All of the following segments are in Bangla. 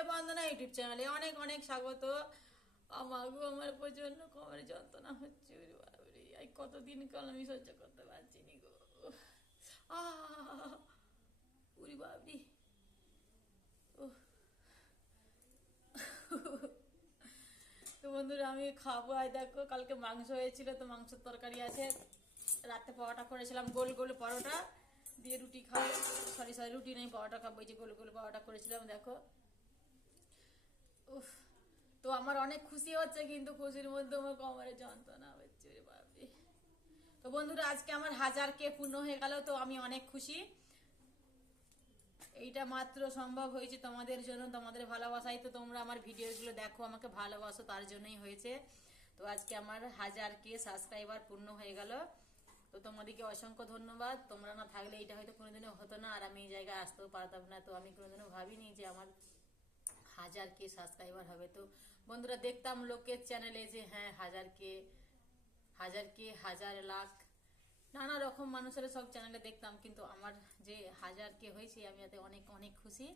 সবাইকে বন্দনা ইউটিউব চ্যানেলে অনেক অনেক স্বাগত। আমাগো, আমার প্রচণ্ড কোমরে যন্ত্রণা হচ্ছে বাবারে। কতদিন কাল আমি সহ্য করতে পারছি নি গো উরি বাবরি। তো বন্ধুরা, আমি খাব। আর দেখো, কালকে মাংস হয়েছিল, তো মাংসের তরকারি আছে। রাতে পরোটা করেছিলাম, গোল গোল পরোটা। দিয়ে রুটি খাব। সরি সরি রুটি নেই, পরোটা খাব। এই যে গোল গোল পরোটা করেছিলাম, দেখো। উফ, তো আমার অনেক খুশি হচ্ছে কিন্তু খুশির মধ্যে আমার কোমরে যন্ত্রণা হচ্ছে রে তো বন্ধুরা, আজকে আমার হাজার কে পূর্ণ হয়ে গেল, তো আমি অনেক খুশি। এইটা মাত্র সম্ভব হয়েছে তোমাদের জন্য, তোমাদের ভালোবাসাই তো তোমরা আমার ভিডিওগুলো দেখো, আমাকে ভালোবাসো, তার জন্যই হয়েছে। তো আজকে আমার হাজার কে সাবস্ক্রাইবার পূর্ণ হয়ে গেল। তো তোমাদেরকে অসংখ্য ধন্যবাদ। তোমরা না থাকলে এটা হয়তো কোনোদিনও হতো না, আর আমি এই জায়গায় আসতেও পারতাম না। তো আমি কোনোদিনও ভাবিনি যে আমার হাজার কে সাবস্ক্রাইবার হবে। তো বন্ধুরা, দেখতাম লোকের চ্যানেলে যে হ্যাঁ হাজার কে হাজার কে, হাজার লাখ, নানা রকম মানুষের সব চ্যানেলে দেখতাম। কিন্তু আমার যে হাজার কে হয়েছে, আমি এতে অনেক অনেক খুশি।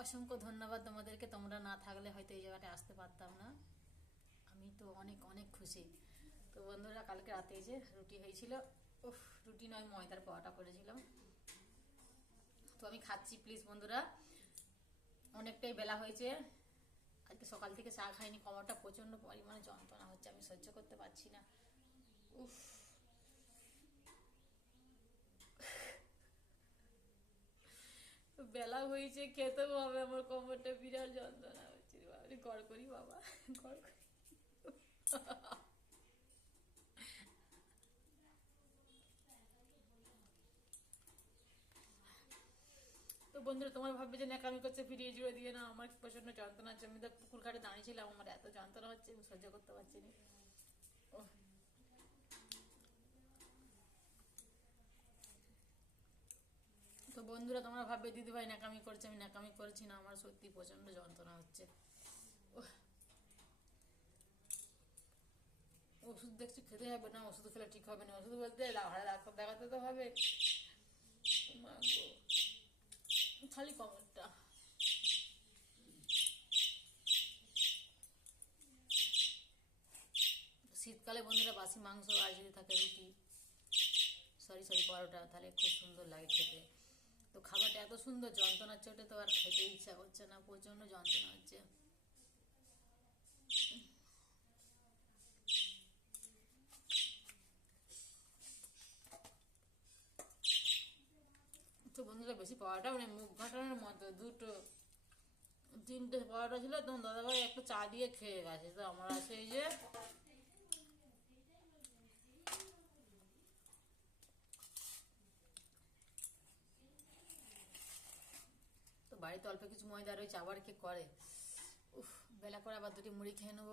অসংখ্য ধন্যবাদ তোমাদেরকে। তোমরা না থাকলে হয়তো এই জায়গাটা আসতে পারতাম না। আমি তো অনেক অনেক খুশি। তো বন্ধুরা, কালকে রাতে যে রুটি হয়েছিল, উফ, রুটি নয়, ময়দার পাওয়াটা করেছিলাম। তো আমি খাচ্ছি প্লিজ বন্ধুরা। অনেকটাই বেলা হয়েছে। আজকে সকাল থেকে চা খাইনি, কোমরটা প্রচণ্ড পরিমাণে যন্ত্রণা হচ্ছে, আমি সহ্য করতে পারছি না। উফ। বেলা হয়েছে খেতেও হবে, আমার কোমরটা বিরাট যন্ত্রণা হচ্ছে। বাবা গড় করি, বাবা, গড় করি। বন্ধুরা, তোমার ভাববে যে নাকামি করছে, ফিরিয়ে জুড়ে দিয়ে না আমার প্রচণ্ড যন্ত্রণা হচ্ছে আমি তো পুকুর ঘাটে দাঁড়িয়েছিলাম, আমার এত যন্ত্রণা হচ্ছে, আমি সহ্য করতে পারছি না ওহ। তো বন্ধুরা, তোমরা ভাববে দিদি ভাই নাকামি করছে, আমি নাকামি করছি না, আমার সত্যি প্রচণ্ড যন্ত্রণা হচ্ছে। ওষুধ দেখছি, খেতে হবে না, ওষুধ খেলে ঠিক হবে না ওষুধ বলতে ভাড়া ডাক্তার দেখাতে তো হবে মা গো। খালি কমরটা। শীতকালে বন্ধুরা বাসি মাংস আর যদি থাকে রুটি সরি সরি পরোটা, তাহলে খুব সুন্দর লাগে খেতে। তো খাবারটা এত সুন্দর, যন্ত্রণার চোটে তো আর খেতে ইচ্ছা করছে না, প্রচণ্ড যন্ত্রণা হচ্ছে। তো বন্ধুরা বেশি পাওয়াটা মানে মুখ ঘাটানোর মতো, দুটো, তিনটে পাওয়াটা ছিল, তখন দাদাভাই একটা চা দিয়ে খেয়ে গেছে। তো আমরা সেই যে, তো বাড়িতে অল্প কিছু ময়দা রয়েছে আবার কি করে। উফ, বেলা করে আবার দুটি মুড়ি খেয়ে নেব